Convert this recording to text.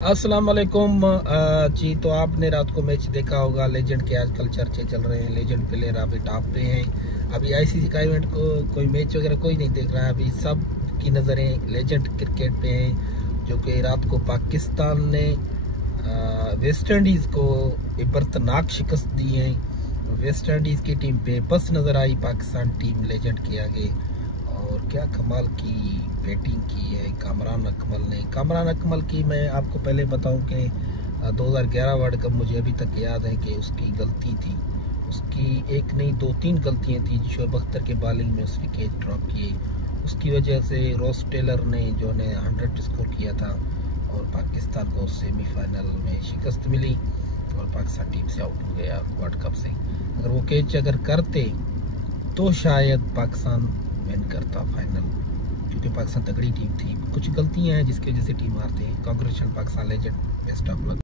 अस्सलाम वालेकुम जी। तो आपने रात को मैच देखा होगा। लेजेंड के आजकल चर्चे चल रहे हैं, लेजेंड प्लेयर अभी टॉप पे हैं। अभी आईसीसी का इवेंट को कोई मैच वगैरह कोई नहीं देख रहा है। अभी सब की नज़रें लेजेंड क्रिकेट पे हैं, जो कि रात को पाकिस्तान ने वेस्ट इंडीज़ को इबरतनाक शिकस्त दी है। वेस्ट इंडीज़ की टीम बेबस नज़र आई पाकिस्तान टीम लेजेंड के आगे। और क्या कमाल की बैटिंग की है कामरान अकमल ने। कामरान अकमल की मैं आपको पहले बताऊं कि 2011 वर्ल्ड कप मुझे अभी तक याद है कि उसकी गलती थी। उसकी एक नहीं 2-3 गलतियां थी। शोएब अख्तर के बॉलिंग में उस विकेट ड्रॉप किए, उसकी वजह से रॉस टेलर ने जो ने 100 स्कोर किया था और पाकिस्तान को सेमीफाइनल में शिकस्त मिली और पाकिस्तान टीम से आउट हो गया वर्ल्ड कप से। अगर वो कैच अगर करते तो शायद पाकिस्तान विन करता फाइनल, क्योंकि पाकिस्तान तगड़ी टीम थी। कुछ गलतियां हैं जिसकी वजह से टीम हारती है। Congratulation Pakistan legend, best of luck.